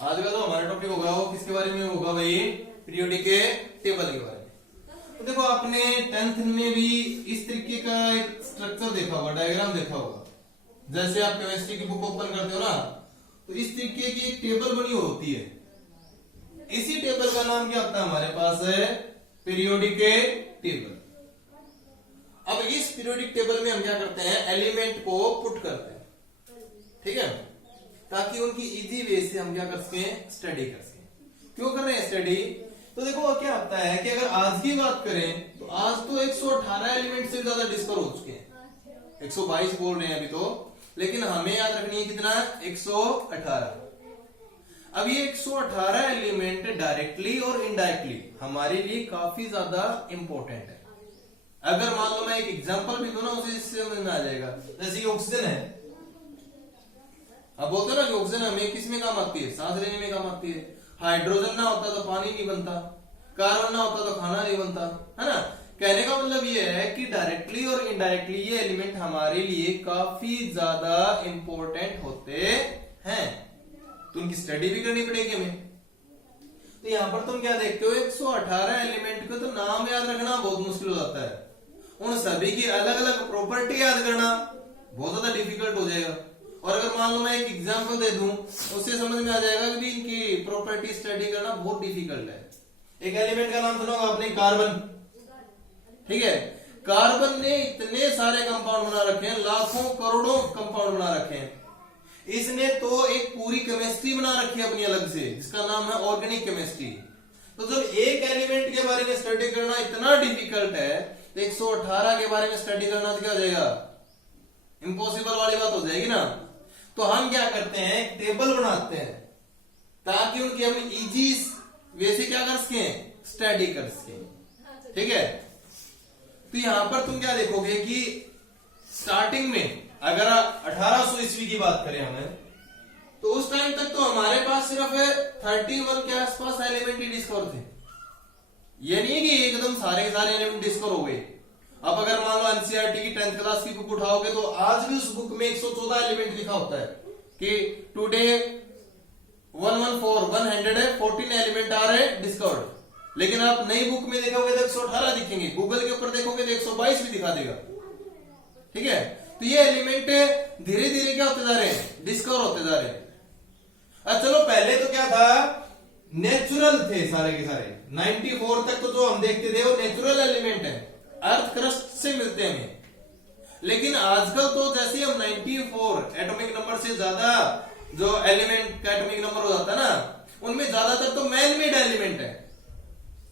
आज का जो हमारा टॉपिक होगा वो किसके बारे में होगा भाई? पीरियोडिक टेबल के बारे में। तो देखो आपने 10th में भी इस तरीके का एक स्ट्रक्चर देखा होगा, डायग्राम देखा होगा। जैसे आप केमिस्ट्री की बुक ओपन करते हो ना, तो इस तरीके की एक टेबल बनी होती है। इसी टेबल का नाम क्या होता है हमारे पास? है पीरियोडिक टेबल। अब इस पीरियोडिक टेबल में हम क्या करते हैं? एलिमेंट को पुट करते हैं, ठीक है, ताकि उनकी इजी वे से हम क्या कर सके? स्टडी कर सके। क्यों कर रहे हैं स्टडी? तो देखो क्या होता है कि अगर आज की बात करें तो आज तो 118 एलिमेंट से ज्यादा डिस्कवर हो चुके हैं। 122 बोल रहे हैं अभी तो, लेकिन हमें याद रखनी है कितना? 118। अब ये 118 एलिमेंट डायरेक्टली और इनडायरेक्टली हमारे लिए काफी ज्यादा इंपॉर्टेंट है। अगर मान लो मैं एक एग्जांपल भी दूं ना, उसे इससे समझ में आ जाएगा। जैसे ऑक्सीजन है, अब बोलते ना कि ऑक्सीजन हमें किस में काम आती है? सांस लेने में काम आती है। हाइड्रोजन ना होता तो पानी नहीं बनता, कार्बन ना होता तो खाना नहीं बनता, है ना। कहने का मतलब ये है कि डायरेक्टली और इनडायरेक्टली ये एलिमेंट हमारे लिए काफी ज्यादा इंपॉर्टेंट होते हैं, तो उनकी स्टडी भी करनी पड़ेगी हमें। तो यहां पर तुम क्या देखते हो? 118 एलिमेंट को तो नाम याद रखना बहुत मुश्किल हो जाता है, उन सभी की अलग अलग प्रॉपर्टी याद करना बहुत ज्यादा डिफिकल्ट हो जाएगा। और अगर मान लो मैं एक एग्जांपल दे दूं, उससे समझ में आ जाएगा कि भी इनकी प्रॉपर्टी स्टडी करना बहुत डिफिकल्ट है। एक एलिमेंट का नाम सुना होगा आपने, कार्बन, ठीक है। कार्बन ने इतने सारे कंपाउंड बना रखे हैं, लाखों करोड़ों कंपाउंड बना रखे हैं। इसने तो एक पूरी केमिस्ट्री बना रखी है अपनी अलग से, जिसका नाम है ऑर्गेनिक केमिस्ट्री। तो जब एक एलिमेंट के बारे में स्टडी करना इतना डिफिकल्ट है, तो 118 के बारे में स्टडी करना तो क्या हो जाएगा? इम्पॉसिबल वाली बात हो जाएगी ना। तो हम क्या करते हैं? टेबल बनाते हैं ताकि उनकी हम इजी वे से क्या कर सके? स्टडी कर सके, ठीक है। तो यहां पर तुम क्या देखोगे कि स्टार्टिंग में अगर 1800 ईस्वी की बात करें हमें, तो उस टाइम तक तो हमारे पास सिर्फ 31 के आसपास एलिमेंट ही डिस्कवर थे। ये नहीं कि एकदम सारे एलिमेंट डिस्कवर हो गए। अब अगर मान लो एनसीईआरटी की 10th क्लास की बुक उठाओगे तो आज भी उस बुक में 114 एलिमेंट लिखा होता है कि टुडे 114 एलिमेंट आर डिस्कवर्ड। लेकिन आप नई बुक में देखोगे तो 118 दिखेंगे, गूगल के ऊपर देखोगे तो 122 भी दिखा देगा, ठीक है। तो ये एलिमेंट धीरे धीरे क्या होते जा रहे हैं? डिस्कवर होते जा रहे हैं। अब चलो पहले तो क्या था? नेचुरल थे सारे के सारे। 94 तक तो जो हम देखते थे वो नेचुरल एलिमेंट है, अर्थ क्रस्ट से मिलते हैं हमें। लेकिन आजकल तो जैसे हम 94 एटॉमिक नंबर से ज्यादा जो एलिमेंट का एटॉमिक नंबर हो जाता है ना, उनमें ज्यादातर तो मैन मेड एलिमेंट है,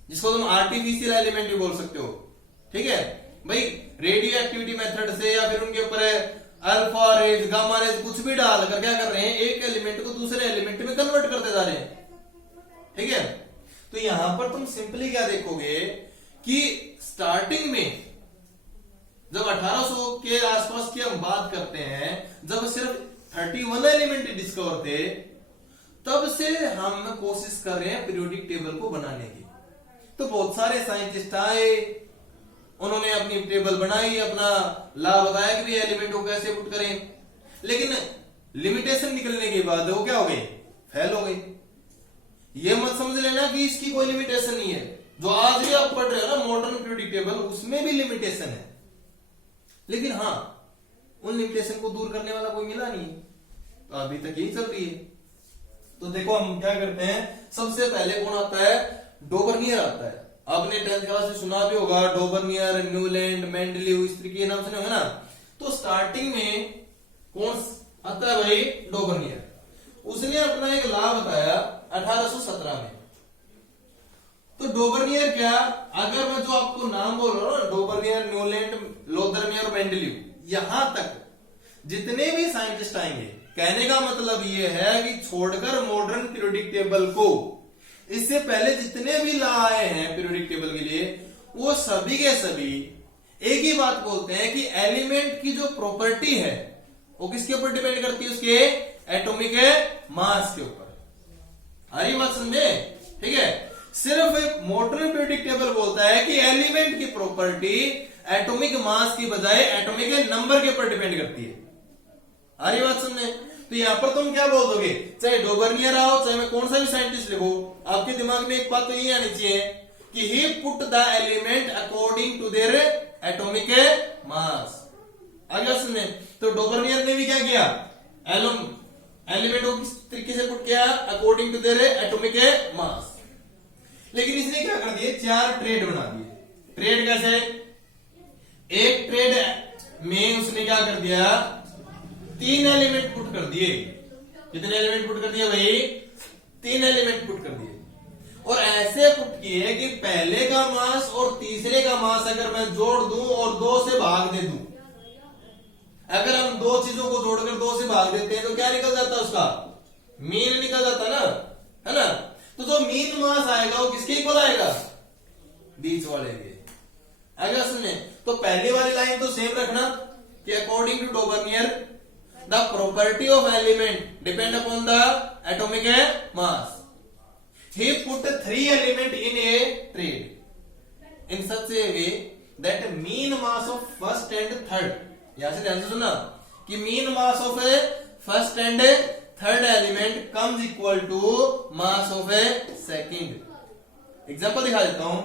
जिसको तुम आर्टिफिशियल एलिमेंट भी बोल सकते हो, ठीक है भाई। रेडियो एक्टिविटी मेथड से या फिर उनके ऊपर अल्फा रेज, गामा रेज कुछ भी डालकर क्या कर रहे हैं? एक एलिमेंट को दूसरे एलिमेंट में कन्वर्ट करते जा रहे हैं, ठीक है। तो यहां पर तुम सिंपली क्या देखोगे कि स्टार्टिंग में जब 1800 के आसपास की हम बात करते हैं, जब सिर्फ 31 एलिमेंट डिस्कवर थे, तब से हम कोशिश कर रहे हैं पीरियोडिक टेबल को बनाने की। तो बहुत सारे साइंटिस्ट आए, उन्होंने अपनी टेबल बनाई, अपना ला बताया कि एलिमेंट को कैसे पुट करें, लेकिन लिमिटेशन निकलने के बाद वो क्या हो गए? फेल हो गए। ये मत समझ लेना कि इसकी कोई लिमिटेशन नहीं है। जो आज भी आप पढ़ रहे हो ना मॉडर्न पीरियोडिक टेबल, उसमें भी लिमिटेशन है, लेकिन हाँ उन लिमिटेशन को दूर करने वाला कोई मिला नहीं, तो अभी तक यही चल रही है। तो देखो हम क्या करते हैं, सबसे पहले कौन आता है? डोबर्नियर आता है। आपने 10th क्लास में सुना भी होगा, डोबर्नियर, न्यूलैंड, मेंडलीव, इस तरीके के नाम सुने होंगे ना। तो स्टार्टिंग में कौन आता है भाई? डोबर्नियर। उसने अपना एक लॉ बताया 1817 में। तो डोबर्नियर क्या, अगर मैं जो आपको नाम बोल रहा हूं ना, डोबर्नियर, न्यूलैंड, लोथरनियर और मेंडलीव, यहां तक जितने भी साइंटिस्ट आएंगे, कहने का मतलब यह है कि छोड़कर मॉडर्न पीरियोडिक टेबल को, इससे पहले जितने भी लॉ आए हैं पीरियोडिक टेबल के लिए, वो सभी के सभी एक ही बात बोलते हैं कि एलिमेंट की जो प्रॉपर्टी है वो किसके ऊपर डिपेंड करती है? उसके एटॉमिक मास के ऊपर। आ रही बात समझे? ठीक है। सिर्फ एक मॉडर्न पीरियोडिक टेबल बोलता है कि एलिमेंट की प्रॉपर्टी एटॉमिक मास की बजाय एटॉमिक नंबर के ऊपर डिपेंड करती है। आ रही बात समझे? तो यहां पर तुम क्या बोल दोगे, चाहे डोबर्नियर आओ चाहे मैं कौन सा भी साइंटिस्ट लिखो, आपके दिमाग में एक बात तो ये आनी चाहिए कि he put the element according to their atomic mass. आगे सुनने, तो डोबर्नियर ने भी क्या किया, एलिमेंट को किस तरीके से पुट किया, according to their atomic mass. लेकिन इसने क्या कर दिए, 4 ट्रेड बना दिए। ट्रेड कैसे, एक ट्रेड में उसने क्या कर दिया, 3 एलिमेंट पुट कर दिए। कितने एलिमेंट पुट कर दिए भाई, 3 एलिमेंट पुट कर दिए। और ऐसे पुट किए कि पहले का मास और तीसरे का मास अगर मैं जोड़ दूं और 2 से भाग दे दूं, अगर हम 2 चीजों को जोड़कर 2 से भाग देते हैं तो क्या निकल जाता है, उसका मीन निकल जाता ना, है ना। तो जो मीन मास आएगा वो किसके इक्वल आएगा, बीच वाले के। आगे सुनने, तो पहली वाली लाइन तो सेम रखना कि according to Dobereiner the property of element depend upon the atomic mass. He put 3 element in a trade in such a way that mean mass of first and third, यहां से ध्यान से सुनना कि mean mass of a first and third element comes equal to mass of a second। Example दिखा देता हूं।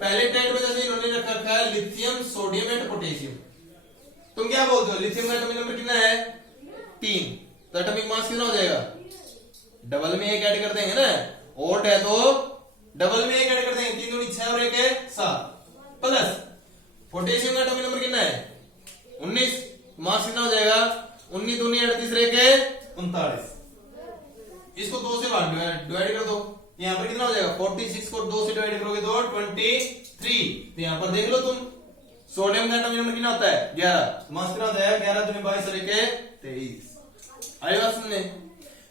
पहले ट्रेड में जैसे इन्होंने रखा है लिथियम, सोडियम एंड पोटेशियम। तुम क्या बोलते हो, लिथियम का एटॉमिक नंबर कितना है, 3, तो एटॉमिक मास कितना हो जाएगा, डबल में 1 ऐड कर देंगे ना, ओट है तो डबल में 1 ऐड कर देंगे, 3 दूनी 6 और 1 है 7, प्लस पोटेशियम का एटॉमिक नंबर कितना है 19, मास कितना हो जाएगा 19 दूनी 38 के 39। इसको 2 से डिवाइड कर दो, यहां पर कितना हो जाएगा 46 को 2 से डिवाइड करोगे तो 23। तो यहां पर देख लो तुम, सोडियम का एटॉमिक नंबर कितना होता है 11, मास कितना होता है 11 दूनी 22 और 1 के 23। आई बात सुनने।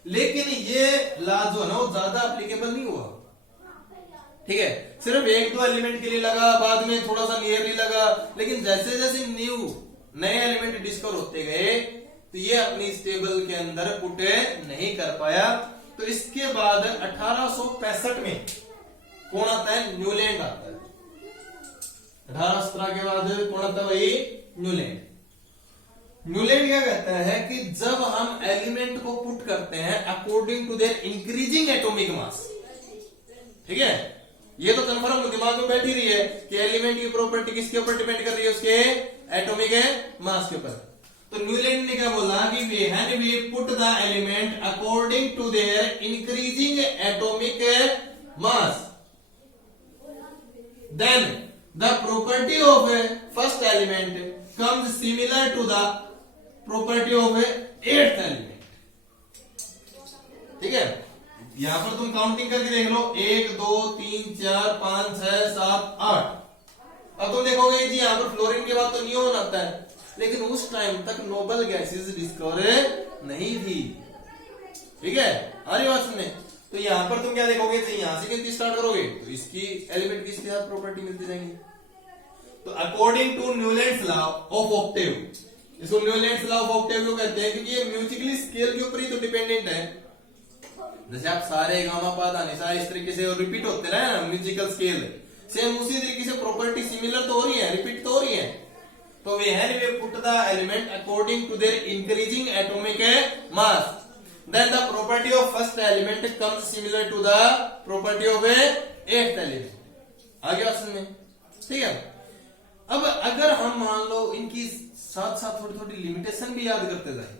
लेकिन ये ला जो है ना वो ज्यादा एप्लीकेबल नहीं हुआ, ठीक है, सिर्फ 1-2 एलिमेंट के लिए लगा, बाद में थोड़ा सा नियरली लगा। लेकिन जैसे जैसे नए एलिमेंट डिस्कवर होते गए तो ये अपनी इस टेबल के अंदर पुट नहीं कर पाया। तो इसके बाद 1865 में कौन आता है, न्यूलैंड आता है। 1817 के बाद कौन आता है भाई, न्यूलैंड। न्यूलैंड क्या कहता है कि जब हम एलिमेंट को पुट करते हैं according to their increasing atomic mass, ठीक है, ये तो कन्फर्म दिमाग में बैठी रही है कि एलिमेंट की प्रॉपर्टी किसके ऊपर डिपेंड कर रही है, उसके एटॉमिक मास के ऊपर। तो न्यूलैंड ने क्या बोला कि when we put the element according to their increasing atomic mass then the property of first element comes similar to the property of eighth element। ठीक है, यहां पर तुम काउंटिंग करके देख लो, 1 2 3 4 5 6 7 8। अब तुम देखोगे जी यहां पर फ्लोरीन के बाद तो नियोन आता है, लेकिन उस टाइम तक नोबल गैसेस डिस्कवर नहीं थी, ठीक है। अरे बात सुनने, तो यहां पर तुम क्या देखोगे, तो यहां से गिनती स्टार्ट करोगे तो इसकी एलिमेंट की इसके साथ प्रॉपर्टी मिलती जाएंगी। तो according to Newlands law of octave, इसको न्यूलैंड्स लॉ ऑफ ऑक्टेव क्यों कहते हैं, क्योंकि ये म्यूजिकली स्केल के ऊपर ही तो डिपेंडेंट है। जैसे आप सारे गामा पा धा निसा इस तरीके से रिपीट होते ना म्यूजिकल स्केल, सेम उसी तरीके से प्रॉपर्टी सिमिलर तो हो रही है, रिपीट तो हो रही है। तो वे put the element according to their increasing atomic mass then the property of first element comes similar to the property of eighth element. आगे बात सुनिए, ठीक है। अब अगर हम मान लो इनकी साथ साथ थोड़ी थोड़ी लिमिटेशन भी याद करते जाए,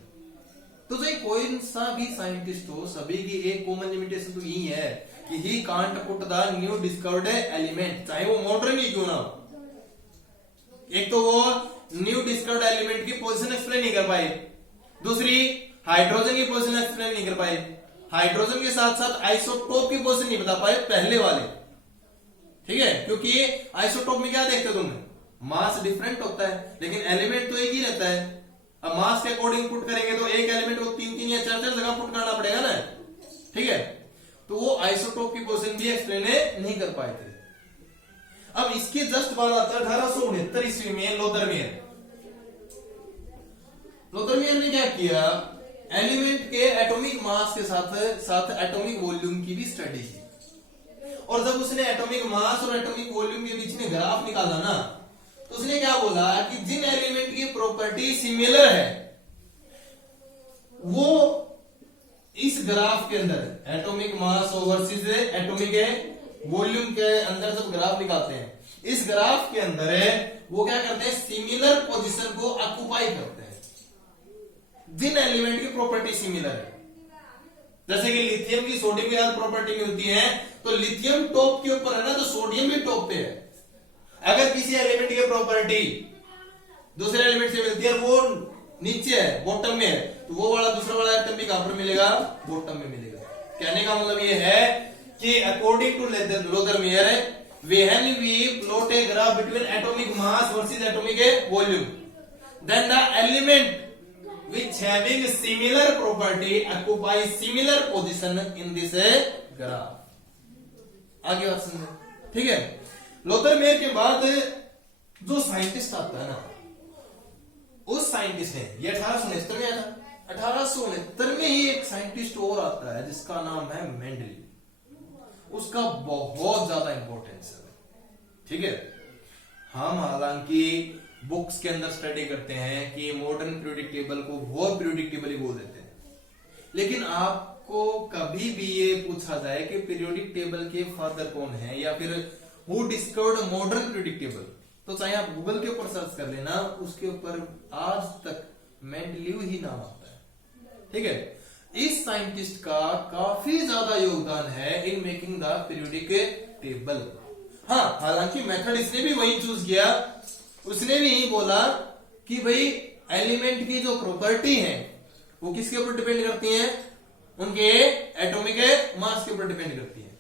तो चाहे कोई सा भी साइंटिस्ट हो, सभी की एक कॉमन लिमिटेशन तो यही है कि he can't put the new discovered element, चाहे वो मॉडर्न ही क्यों ना हो। एक तो वो न्यू डिस्कवर्ड एलिमेंट की पोजीशन एक्सप्लेन नहीं कर पाए, दूसरी हाइड्रोजन की पोजीशन एक्सप्लेन नहीं कर पाए, हाइड्रोजन के साथ साथ आइसोटोप की पोजीशन नहीं बता पाए पहले वाले, ठीक है। क्योंकि आइसोटोप में क्या देखते हो तुम, मास डिफरेंट होता है लेकिन एलिमेंट तो एक ही रहता है। अब मास के अकॉर्डिंग पुट करेंगे तो एक एलिमेंट को 3-3 या 4-4 जगह पुट करना पड़ेगा ना, ठीक है। तो वो आइसोटोप की पोजीशन भी एक्सप्लेन नहीं कर पाए थे। अब इसके जस्ट बाद आता है 1869 ईस्वी में लोथरमेयर। लोथरमेयर ने क्या किया, एलिमेंट के एटॉमिक मास के साथ साथ एटॉमिक वॉल्यूम की भी स्टडी की। और जब उसने एटॉमिक मास और एटॉमिक वॉल्यूम के बीच में ग्राफ निकाला ना, तो उसने क्या बोला कि जिन एलिमेंट की प्रॉपर्टी सिमिलर है वो इस ग्राफ के अंदर atomic mass versus atomic volume के अंदर जब ग्राफ निकालते हैं, इस ग्राफ के अंदर वो क्या करते हैं, सिमिलर पोजीशन को ऑक्युपाई करते हैं जिन एलिमेंट की प्रॉपर्टी सिमिलर है। जैसे कि लिथियम की सोडियम के साथ प्रॉपर्टी मिलती है, तो लिथियम टॉप के ऊपर है ना, तो सोडियम भी टॉप पे है। अगर किसी एलिमेंट की प्रॉपर्टी दूसरे एलिमेंट से मिलती है और वो नीचे है, बॉटम में है, तो वो वाला दूसरा वाला एटम भी कहां पर मिलेगा, बॉटम में मिलेगा। कहने का मतलब ये है कि according to Lothar Meyer, when we plot a graph between atomic mass versus atomic volume, then the element which having similar property occupy similar position in this graph. आगे बात समझे, ठीक है। लोथरमेयर के बाद जो साइंटिस्ट आता है ना, उस साइंटिस्ट ने, ये 1869 में आया था, 1869 में ही एक साइंटिस्ट और आता है जिसका नाम है मेंडली। उसका बहुत ज्यादा इंपॉर्टेंस है, ठीक है। हम हालांकि बुक्स के अंदर स्टडी करते हैं कि मॉडर्न पीरियोडिक टेबल को वॉर पीरियोडिक टेबल ही बोल देते हैं, लेकिन आपको कभी भी ये पूछा जाए कि पीरियोडिक टेबल के फादर कौन है या फिर who discovered modern periodic table, तो चाहे आप गूगल के ऊपर सर्च कर लेना, उसके ऊपर आज तक मेंडलीव ही नाम आता है, ठीक है। इस साइंटिस्ट का काफी ज्यादा योगदान है in making the periodic table. हाँ, हालांकि मेथड इसने भी वही चूज किया, उसने भी यही बोला कि भाई एलिमेंट की जो प्रॉपर्टी है वो किसके ऊपर डिपेंड करती है, उनके एटॉमिक मास के ऊपर डिपेंड करती है,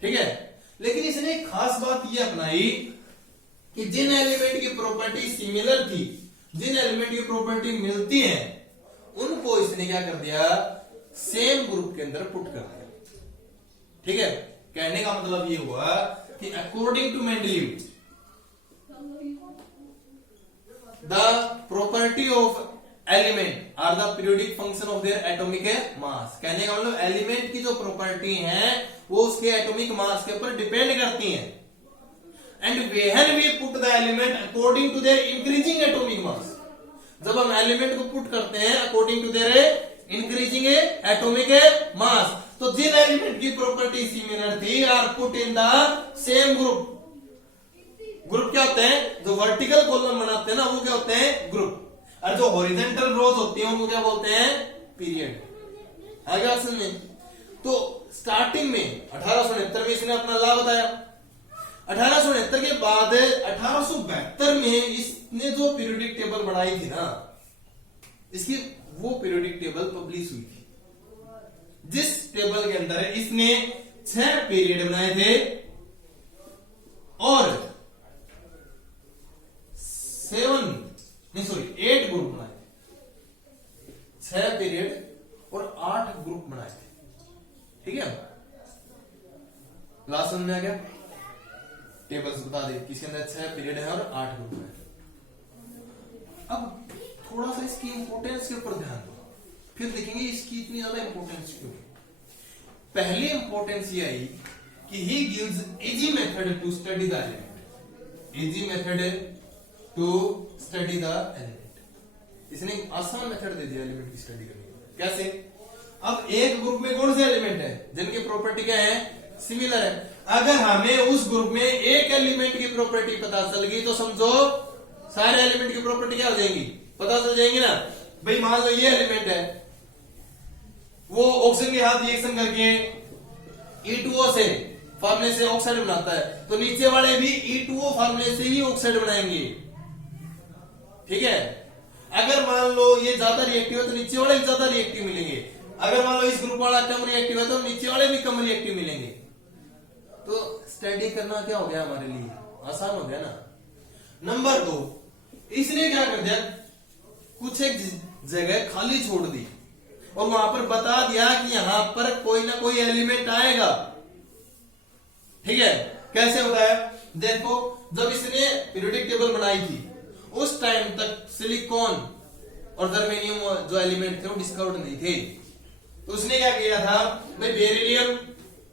ठीक है। लेकिन इसने एक खास बात ये अपनाई कि जिन एलिमेंट की प्रॉपर्टी सिमिलर थी, जिन एलिमेंट की प्रॉपर्टी मिलती है, उनको इसने क्या कर दिया, सेम ग्रुप के अंदर पुट कर दिया, ठीक है। कहने का मतलब ये हुआ कि according to Mendeleev the property of element are the periodic function of their atomic mass. कहने का मतलब एलिमेंट की जो प्रॉपर्टी है वो उसके एटॉमिक मास के ऊपर डिपेंड करती है। And when we put the element according to their increasing atomic mass, जब हम एलिमेंट को पुट करते हैं according to their increasing atomic mass, तो जिन एलिमेंट की प्रॉपर्टी सिमिलर थी are put in the same group. Group क्या होते हैं, जो वर्टिकल कॉलम बनाते हैं ना, वो क्या होते हैं, ग्रुप। और जो हॉरिजॉन्टल रोज होती हैं उनको क्या बोलते हैं, पीरियड। आगे बात समझे। तो स्टार्टिंग में 1869 में इसने अपना लॉ बताया। 1869 के बाद 1872 में इसने जो पीरियोडिक टेबल बनाई थी ना, इसकी वो पीरियोडिक टेबल पब्लिश हुई थी, जिस टेबल के अंदर इसने 6 पीरियड बनाए थे और 8 ग्रुप बनाए थे। 6 पीरियड और 8 ग्रुप बनाए थे, ठीक है। लास्ट समझ में आ गया, टेबल्स बता दे किसके अंदर 6 पीरियड है और 8 ग्रुप है। अब थोड़ा सा इसकी इंपोर्टेंस के ऊपर ध्यान दो, फिर देखेंगे इसकी इतनी ज्यादा इंपोर्टेंस क्यों। पहली इंपोर्टेंस ये आई कि he gives easy method to study the element. Easy method to study the element, इसने आसान मेथड दे दिया एलिमेंट की स्टडी करने का। कैसे, अब एक ग्रुप में कौन से एलिमेंट है जिनकी प्रॉपर्टी क्या है, सिमिलर है। अगर हमें उस ग्रुप में एक एलिमेंट की प्रॉपर्टी पता चल गई तो समझो सारे एलिमेंट की प्रॉपर्टी क्या हो जाएंगी, पता चल जाएंगी ना। भाई मान लो ये एलिमेंट है, वो ऑक्सीजन के साथ रिएक्शन करके E2O से फॉर्मूले से ऑक्साइड बनाता है, तो नीचे वाले भी E2O फॉर्मूले से ही ऑक्साइड बनाएंगे, ठीक है। अगर मान लो ये ज्यादा रिएक्टिव है तो नीचे वाले भी ज्यादा रिएक्टिव मिलेंगे। अगर मान लो इस ग्रुप वाला कम रिएक्टिव है तो नीचे वाले भी कम रिएक्टिव मिलेंगे। तो स्टडी करना क्या हो गया हमारे लिए, आसान हो गया ना। नंबर 2, इसने क्या कर दिया, कुछ एक जगह खाली छोड़ दी और वहां पर बता दिया कि यहां पर कोई ना कोई एलिमेंट आएगा, ठीक है। कैसे बताया, देखो जब इसने पीरियोडिक टेबल बनाई थी उस टाइम तक सिलिकॉन और जर्मेनियम जो एलिमेंट थे वो डिस्कवर्ड नहीं थे। तो उसने क्या किया था, भाई beryllium,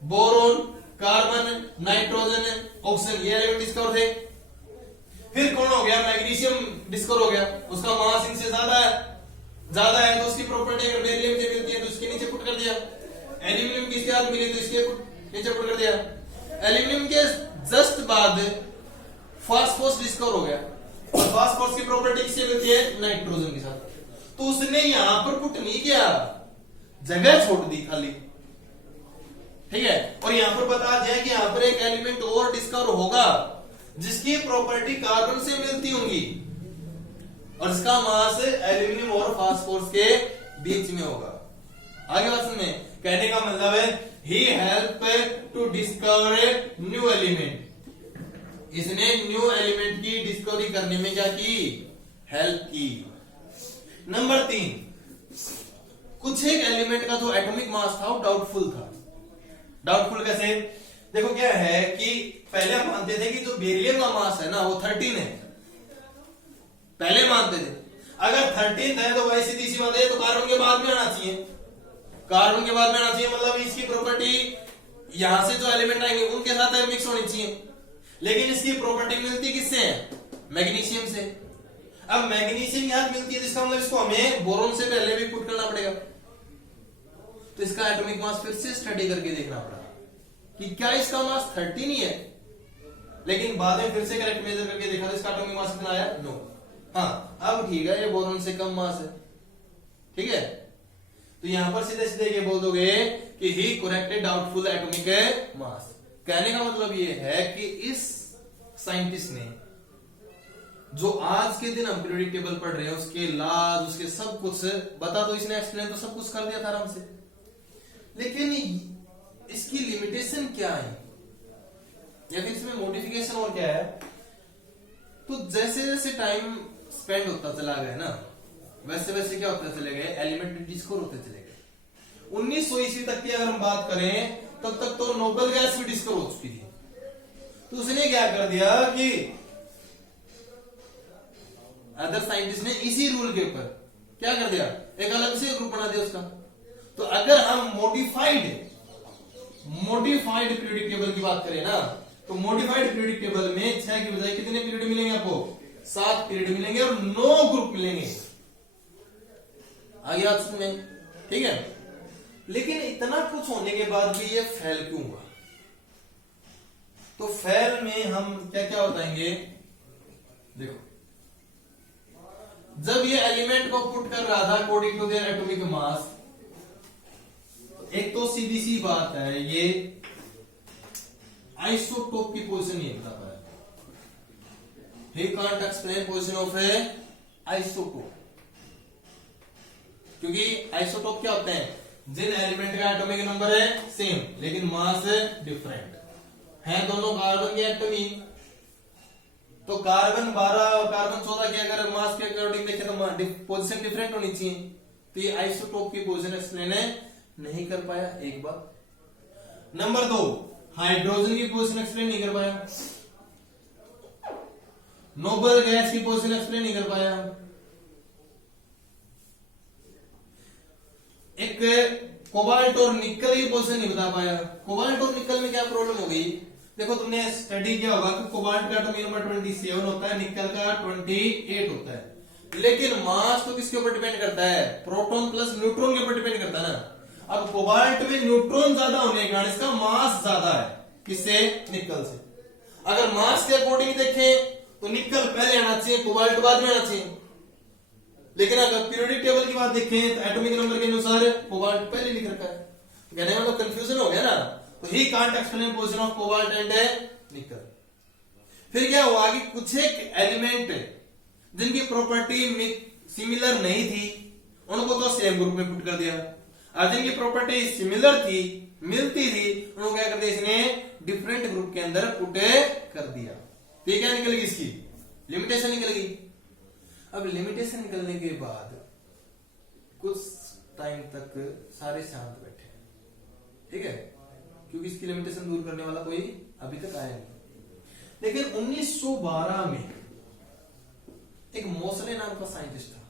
boron, carbon, nitrogen, oxygen, ये एलिमेंट डिस्कवर थे। फिर कौन हो गया, मैग्नीशियम डिस्कवर हो गया, उसका मास इनसे ज्यादा है, ज्यादा है तो उसकी प्रॉपर्टी अगर बेरिलियम की मिलती है तो इसके नीचे पुट कर दिया, एल्यूमिनियम की इसके हाथ मिली तो इसके नीचे पुट कर दिया। एल्यूमिनियम के जस्ट बाद फास्फोरस डिस्कवर हो गया, और फास्फोरस की प्रॉपर्टी किससे मिलती है, नाइट्रोजन के साथ। तो उसने यहां पर पुट नहीं किया, जगह छोड़ दी खाली, ठीक है। और यहां पर बता दिया कि यहां पर एक एलिमेंट और डिस्कवर होगा जिसकी प्रॉपर्टी कार्बन से मिलती होंगी, और इसका मास एल्यूमिनियम और फास्फोरस के बीच में होगा। आगे बात सुनिए, कहने का मतलब है he help to discover new element, इसने न्यू एलिमेंट की डिस्कवरी करने में क्या की, हेल्प की। नंबर 3, कुछ एक एलिमेंट का जो एटॉमिक मास था वो डाउटफुल था। डाउटफुल कैसे, देखो क्या है कि पहले हम मानते थे कि जो बेरिलियम का मास है ना वो 13 है, पहले मानते थे। अगर 13 है तो वही सीधी सी बात है तो कार्बन के बाद में आना चाहिए, कार्बन के बाद में आना चाहिए, मतलब इसकी प्रॉपर्टी यहां से जो एलिमेंट आएंगे उनके साथ मिक्स होनी चाहिए। लेकिन इसकी प्रॉपर्टी मिलती किससे है, मैग्नीशियम से। अब मैग्नीशियम यहां मिलती है जिसका मतलब इसको हमें बोरोन से पहले भी पुट करना पड़ेगा, तो इसका एटॉमिक मास फिर से स्टडी करके देखना पड़ा कि क्या इसका मास 13 ही है, लेकिन बाद में फिर से करेक्ट मेजर करके देखा तो इसका एटॉमिक मास कितना आया, 9। हाँ अब ठीक है, ये बोरोन से कम मास है, ठीक है। तो यहां पर सीधे सीधे ये बोल दोगे कि ही करेक्टेड डाउटफुल एटॉमिक मास। कहने का मतलब ये है कि इस साइंटिस्ट ने जो आज के दिन हम पीरियोडिक टेबल पढ़ रहे हैं उसके लाज उसके सब कुछ बता, तो इसने एक्सप्लेन तो सब कुछ कर दिया था आराम से, लेकिन इसकी लिमिटेशन क्या है या फिर इसमें मॉडिफिकेशन और क्या है। तो जैसे जैसे टाइम स्पेंड होता चला गया ना, वैसे वैसे क्या होता चले गए, एलिमेंट डिस्कवर होते चले गए। 1900 ईस्वी तक की अगर हम बात करें तब तक तो नोबेल गैस भी डिस्कवर हो चुकी थी। तो उसने क्या कर दिया कि अदर साइंटिस्ट ने इसी रूल के ऊपर क्या कर दिया, एक अलग से ग्रुप बना दिया उसका। तो अगर हम मॉडिफाइड पीरियोडिक टेबल की बात करें ना, तो मॉडिफाइड पीरियोडिक टेबल में 6 की बजाय कितने पीरियड मिलेंगे आपको, 7 पीरियड मिलेंगे और 9 ग्रुप मिलेंगे। आगे आप सुने, ठीक है। लेकिन इतना कुछ होने के बाद भी ये फेल क्यों हुआ, तो फेल में हम क्या क्या बताएंगे। देखो, जब ये एलिमेंट को पुट कर रहा था according to their atomic mass, एक तो सीधी सी बात है ये आइसोटोप की पोजीशन नहीं बता पाया, he can't explain position of a isotope, क्योंकि आइसोटोप क्या होते हैं, जिन एलिमेंट का एटॉमिक नंबर है सेम लेकिन मास डिफरेंट है, दोनों कार्बन के एटॉमी। तो कार्बन 12 और कार्बन 14 के अगर मास के अकॉर्डिंग देखें तो पोजीशन डिफरेंट होनी चाहिए, तो ये आइसोटोप की पोजीशन एक्सप्लेन नहीं कर पाया, एक बात। नंबर 2, हाइड्रोजन की पोजीशन एक्सप्लेन नहीं कर पाया, नोबल गैस की पोजीशन एक्सप्लेन नहीं कर पाया, एक कोबाल्ट और निकल की पोजीशन नहीं बता पाया। कोबाल्ट और निकल में क्या प्रॉब्लम हो गई, देखो तुमने स्टडी किया होगा कि कोबाल्ट का एटॉमिक नंबर 27 होता है, निकल का 28 होता है, लेकिन मास तो किसके ऊपर डिपेंड करता है, प्रोटॉन प्लस न्यूट्रॉन के ऊपर डिपेंड करता है ना। अब कोबाल्ट में न्यूट्रॉन ज्यादा होने के कारण इसका मास ज्यादा है, किससे, निकल से। अगर मास के अकॉर्डिंग देखें तो निकल पहले आना चाहिए, कोबाल्ट बाद में आना चाहिए, लेकिन अगर पीरियोडिक टेबल की बात देखें तो एटॉमिक नंबर के अनुसार कोबाल्ट पहले लिख रखा है, तो कहने का मतलब कंफ्यूजन हो गया ना। तो he can't explain position of cobalt and निकल। फिर क्या हुआ कि कुछ एक एलिमेंट जिनकी प्रॉपर्टी सिमिलर नहीं थी उनको तो सेम ग्रुप में पुट कर दिया, और जिनकी प्रॉपर्टी सिमिलर थी, मिलती थी, उनको क्या कर दिया, इसने डिफरेंट ग्रुप के अंदर पुट कर दिया। तो क्या निकल गई, इसकी लिमिटेशन निकल गई। अब लिमिटेशन निकलने के बाद कुछ टाइम तक सारे शांत बैठे, ठीक है, क्योंकि इसकी लिमिटेशन दूर करने वाला कोई अभी तक आया नहीं। लेकिन 1912 में एक मोसले नाम का साइंटिस्ट था,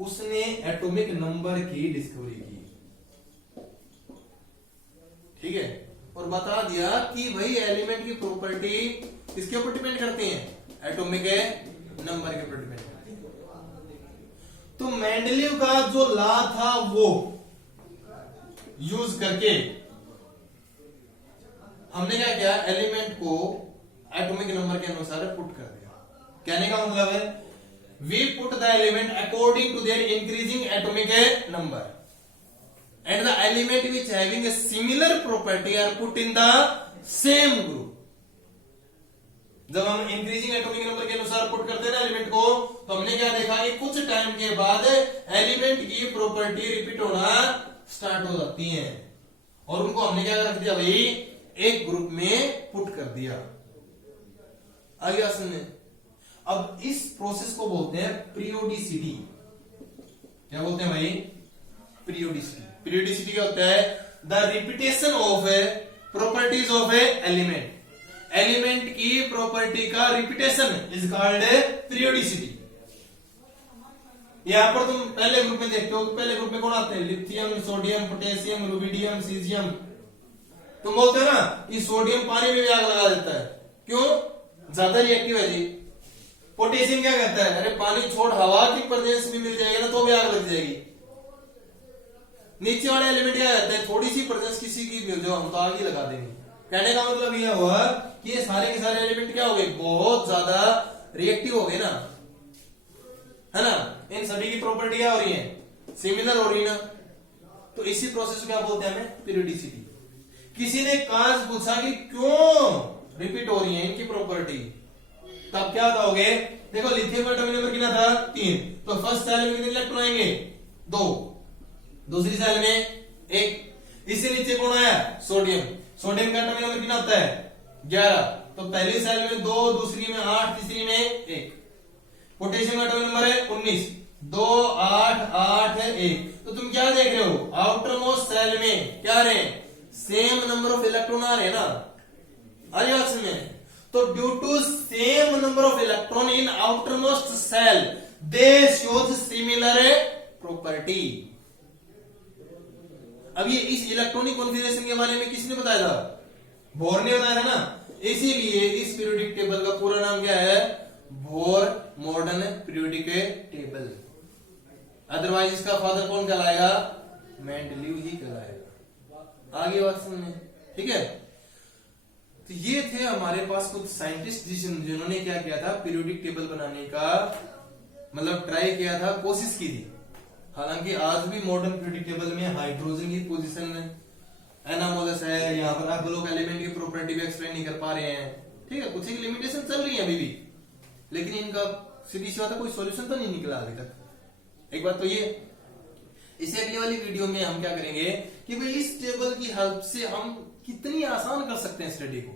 उसने एटॉमिक नंबर की डिस्कवरी की, ठीक है, और बता दिया कि भाई एलिमेंट की प्रॉपर्टी किसके ऊपर डिपेंड करती है, एटॉमिक नंबर के ऊपर डिपेंड करती है। तो मेंडलीव का जो लॉ था वो यूज करके हमने क्या किया, एलिमेंट को एटॉमिक नंबर के अनुसार पुट कर दिया। कहने का मतलब है we put the element according to their increasing atomic number and the element which having a similar property are put in the same group. जब हम इंक्रीजिंग एटॉमिक नंबर के अनुसार पुट करते हैं ना एलिमेंट को, तो हमने क्या देखा कि कुछ टाइम के बाद एलिमेंट की प्रॉपर्टी रिपीट होना स्टार्ट हो जाती हैं और उनको हमने क्या रख दिया भाई, एक ग्रुप में पुट कर दिया। आगे सुनने, अब इस प्रोसेस को बोलते हैं पीरियोडिसिटी। क्या बोलते हैं भाई, पीरियोडिसिटी। पीरियोडिसिटी क्या होता है, the repetition of properties of A element. Element की प्रॉपर्टी का रिपीटेशन इज कॉल्ड पीरियोडिसिटी। यहां पर तुम पहले ग्रुप में देखते हो, पहले ग्रुप में कौन आते हैं, lithium, sodium, potassium, rubidium, caesium. तुम बोलते हो ना कि सोडियम पानी में भी आग लगा देता है, क्यों, ज्यादा रिएक्टिव है जी। पोटेशियम क्या कहता है, अरे पानी छोड़ हवा की प्रेजेंस में मिल जाएगा ना तो भी आग लग जाएगी। नीचे वाले एलिमेंट क्या कहते हैं, थोड़ी सी प्रेजेंस किसी की मिल जाओ हम तो आग ही लगा देंगे। कहने का मतलब यह हुआ कि ये सारे के सारे एलिमेंट क्या हो गए, बहुत ज्यादा रिएक्टिव हो गए ना, है ना। इन सभी की प्रॉपर्टी क्या हो रही है, सिमिलर हो रही है ना। तो इसी प्रोसेस को क्या बोलते हैं हमें, पीरियोडिसिटी। किसी ने काज पूछा कि क्यों रिपीट हो रही है इनकी प्रॉपर्टी, तब क्या बताओगे, देखो लिथियम का एटॉमिक नंबर कितना था, 3, तो फर्स्ट सेल में कितने इलेक्ट्रॉन आएंगे, 2, दूसरी सेल में 1। इससे नीचे कौन आया, सोडियम। सोडियम का एटॉमिक नंबर कितना होता है, 11, तो पहली सेल में 2, दूसरी में 8, तीसरी में 1। पोटेशियम का एटॉमिक नंबर है 19, 2, 8, 8 है 1। तो तुम क्या देख रहे हो, आउटर मोस्ट सेल में क्या रहे, सेम नंबर ऑफ इलेक्ट्रॉन आ रहे हैं ना, आगे बात में। तो due to same number of electron in outer most shell they shows similar property. अब ये इस इलेक्ट्रॉनिक कॉन्फ़िगरेशन के बारे में किसने बताया था, बोर ने बताया था ना। इसीलिए इस पीरियोडिक टेबल का पूरा नाम क्या है, bore modern periodic table. Otherwise इसका फादर कौन कहलाएगा, मेंडलीव ही कहलाएगा। आगे बात सुनने, ठीक है। तो ये थे हमारे पास कुछ साइंटिस्ट जिन्होंने क्या किया था, पीरियोडिक टेबल बनाने का मतलब ट्राई किया था, कोशिश की थी। हालांकि आज भी मॉडर्न पीरियोडिक टेबल में हाइड्रोजन की पोजीशन एनामोलस है, यहाँ पर आप लोग एलिमेंट की प्रॉपर्टी भी एक्सप्लेन नहीं कर पा रहे हैं, ठीक है। कुछ एक लिमिटेशन चल रही है अभी भी, लेकिन इनका सीधी सी बात है, कोई सॉल्यूशन तो नहीं निकला अभी तक। एक बात तो ये, इसे अगली वाली वीडियो में हम क्या करेंगे कि भाई इस टेबल की हेल्प से हम कितनी आसान कर सकते हैं स्टडी को।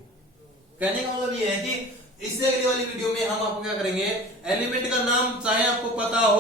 कहने का मतलब ये है कि इससे अगली वाली वीडियो में हम आपको क्या करेंगे, एलिमेंट का नाम चाहे आपको पता हो